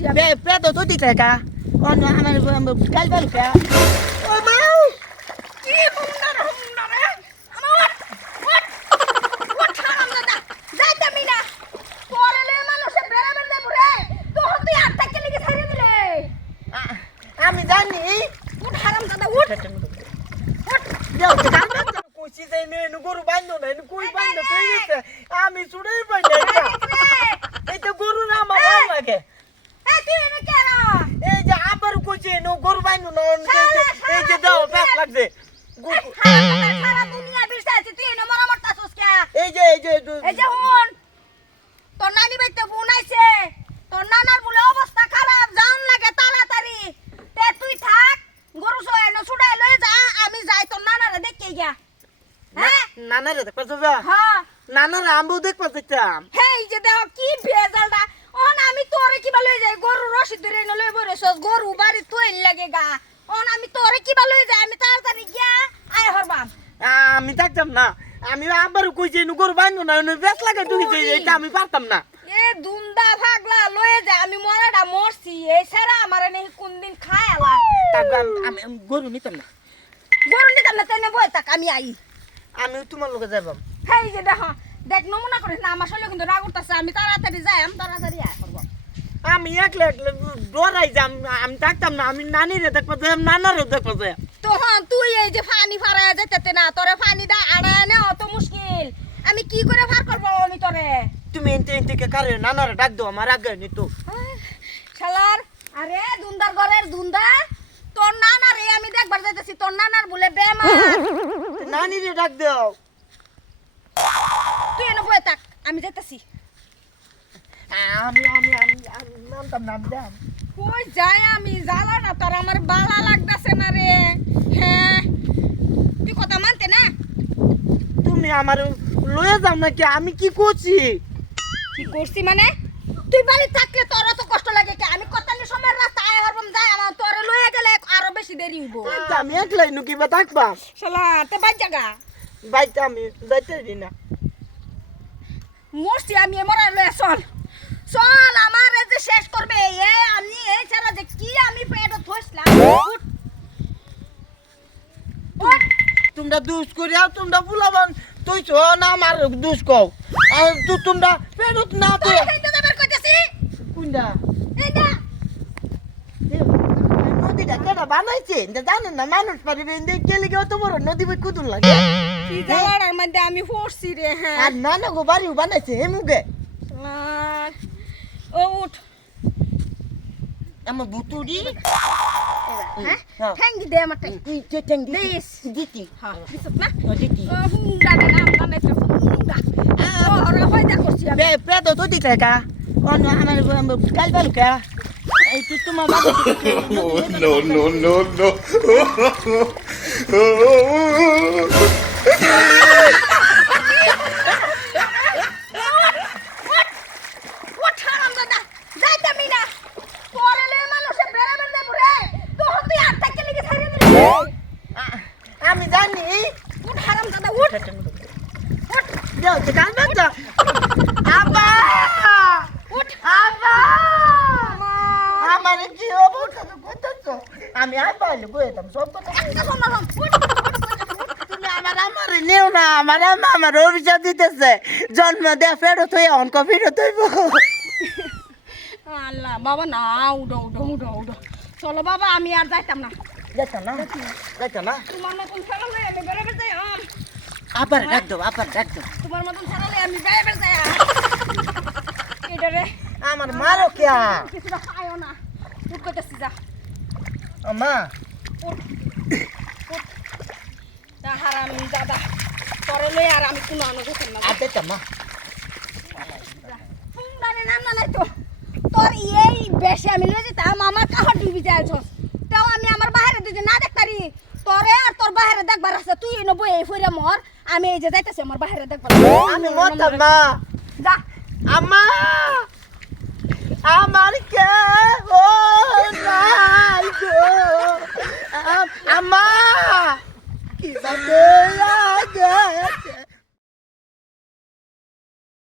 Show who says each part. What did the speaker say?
Speaker 1: করছি আমি।
Speaker 2: পে- পেট তো দিতে কা অন্য আমার কাল বাল কা ও মা
Speaker 1: কি হুন্ডা রে হুন্ডা রে আমার ওট ওট হারামজাদা যাইতামি না তোরে লে মানুষে বেড়া বেড়া দেব রে তুই আটটা কে লিখে ছাড়িয়ে দিলে
Speaker 2: আমি জানি
Speaker 1: উঠ হারামজাদা উঠ উঠ
Speaker 2: দেও কাল বাল কইছি যে নে বান্ধো না কই বান্ধো তুই আমি না এটা এই তো গরু না আমার ভালো লাগে
Speaker 1: এই তুই এনে কে রা
Speaker 2: এই যে আবার কইছে নু গরু বান্ধো না এই যে- এই যে দাও প্যাক লাগছে গরু-
Speaker 1: হারামজাদা সারা দুনিয়া বিরসা আছে তুই এনে মরা মরতাছস কে?
Speaker 2: এই যে এই যে
Speaker 1: এই যে। হুন তোর নানি বাইতে বোন আইছে তোর নানার বলে অবস্থা খারাপ জান লাগে তাড়াতাড়ি। তে তুই থাক গরু সয় এনে ছুড়াই লয়ে যা আমি যাই তোর নানারে দেখে গিয়া। হ্যাঁ?
Speaker 2: নানা রে দেখতে যা।
Speaker 1: হ্যাঁ।
Speaker 2: নানা রে আমবো দেখতে যেতাম
Speaker 1: হেই যে দেখো কি ভেজালটা। ওন আমি তোরে কিবা লয়ে যাই গরু রশি ধরে এনে লয়ে বরেছস গরু বাড়ি তুই লাগে গা। ওন আমি তোরে কিবা লয়ে যাই আমি তাড়াতাড়ি গিয়া আয় হরবাম
Speaker 2: আমি থাকতাম না। আমি আবার কইছি নু গরু বান্ধো না নু বেশ লাগে যে এটা আমি পারতাম না।
Speaker 1: এ দুন্দা ভাগলা লয়ে যা আমি মরাটা মরছি। এই সারা আমার নেই কোন দিন খায়ালা
Speaker 2: তারপর আমি- গরু নিতাম না।
Speaker 1: গরু নিতাম না তেনে বই থাক আমি আই।
Speaker 2: আমি তোমার লোকে যাবাম
Speaker 1: হেই যে দেখো দেখ নমুনা করিস না আমার শরীরে কিন্তু রাগ উঠতেছে আমি তাড়াতাড়ি যাই আমি তাড়াতাড়ি আয় করব।
Speaker 2: আমি একলা একলা ডরাই যাম আমি থাকতাম না আমি নানি রে দেখব যে নানারও দেখব
Speaker 1: তখন তুই এই যে ফানি ফারায় যেতে না তোরে ফানি দা আড়ায় নে অত মুশকিল। আমি কি করে ফার করব আমি তোরে?
Speaker 2: তুমি এনতে এনতে কে কারে নানারে ডাক দাও আমার আগে নিতো
Speaker 1: শালার আরে দুন্দার ঘরের দুন্দা তোর নানা রে আমি দেখবার যাইতেছি তোর নানার বলে বেমার।
Speaker 2: নানি রে ডাক দাও।
Speaker 1: তুই এনে বয়ে থাক আমি যাইতেছি।
Speaker 2: আমি আমি আমি আমি নামতাম নাম দাম
Speaker 1: কই যাই আমি জ্বালা না তোর আমার বালা লাগতাছে না রে হ্যাঁ তুই কথা মানতে না
Speaker 2: তুমি আমার লয়ে যাও নাকি আমি কি করছি
Speaker 1: কি করছি মানে তুই বাড়ি থাকলে তোর তো কষ্ট লাগে কি আমি কতানি সময় রাস্তা আয় হরবাম যাই আমার তোর লয়ে গেলে আরও বেশি দেরি হইব
Speaker 2: আমি একলাই নু কিবা থাকবা
Speaker 1: শালা তে বাই জায়গা
Speaker 2: বাইতে আমি যাইতে দিই না
Speaker 1: মরছি আমি মরা লয়ে চল আমার এই যে শেষ করবে এ আমি এই ছাড়া যে কি আমি পেটে থইছিলাম উঠ। উঠ।
Speaker 2: তোমরা দুষ করিয়া তোমরা বুলাবান তুই না আমার দুষ কও। আর তু তোমরা ফেরত না তো
Speaker 1: না
Speaker 2: নদীটা কেটা বানাইছে? জানেন না মানুষ পারিবে গেলে গিয়ে তো বড় নদী বই কুদুন লাগে।
Speaker 1: মধ্যে আমি পড়ছি রে হ্যাঁ।
Speaker 2: আর নানা গো বাড়িও বানাইছে হে
Speaker 1: ও উঠ।
Speaker 2: আমার বুতুরি।
Speaker 1: হ্যাঁ
Speaker 2: হ্যাঁ।
Speaker 1: ঠ্যাঙ্গি দে আমার ঠ্যাঙ্গি
Speaker 2: তুই যে টেঙ্গি
Speaker 1: দিস।
Speaker 2: দিতি
Speaker 1: হ্যাঁ দিছত না
Speaker 2: ও দিতি
Speaker 1: ও হুন্ডা দে না মানে তো হুন্ডা ও ওরা হয়দা করছি আমি
Speaker 2: বে পেদ তো দিতে কা অন্য আমার কাল বালুকা এই তুই তোমার বাবা
Speaker 3: Oh, no, no, no, no.
Speaker 1: ও ঠারাম দাদা যাইতামি না তোরে লে মানুষে বেড়া বেড়া দেব রে তোর তুই আটটা কে লিখে ছাড়িয়ে দিলি
Speaker 2: আমি জানি
Speaker 1: উঠ হারাম দাদা উঠ উঠ
Speaker 2: দেও তো কাল বাচ্চা আব্বা
Speaker 1: উঠ
Speaker 2: আব্বা আমার কি অবস্থা করতেছো আমি আব্বা হলে বইতাম সব কথা আমার আমার নেও না। আমার আমার অভিশাপ দিতেছে জন্ম দেয়া ফেরত হয়ে অঙ্ক ফেরত হইব
Speaker 1: আল্লাহ বাবা না? উঠো উঠো উঠো উঠো চলো বাবা আমি আর যাইতাম না।
Speaker 2: যাইতো না? যাইতো না।
Speaker 1: তোমার মতন ছাড়ালে আমি আম।
Speaker 2: আবার ডাক দাও আবার ডাক দাও
Speaker 1: তোমার মতন ছাড়ালে আমি বেড়ে যাই এটা রে।
Speaker 2: আমার মারো
Speaker 1: কিছুটা খায়ও না। উঠ যা।
Speaker 2: আমা
Speaker 1: তা হারামি দাদা। তোরে লই আর আমি কোনো আনো যেতাম না। ফুংডানে নাম না নাই তো তোর এই বেশি আমি লই যেতাম আমার কাহর ডিবি তাও আমি আমার বাইরে যদি না দেখতারি। তোরে আর তোর বাইরে দেখবার আছে। তুই এনে বই এই ফুইরা মর। আমি এই যে যাইতাছি আমার বাইরে দেখবার
Speaker 2: আমি মরতাম না
Speaker 1: যা।
Speaker 2: আমা আমার কে ও নাই গো। আম- কি লাগে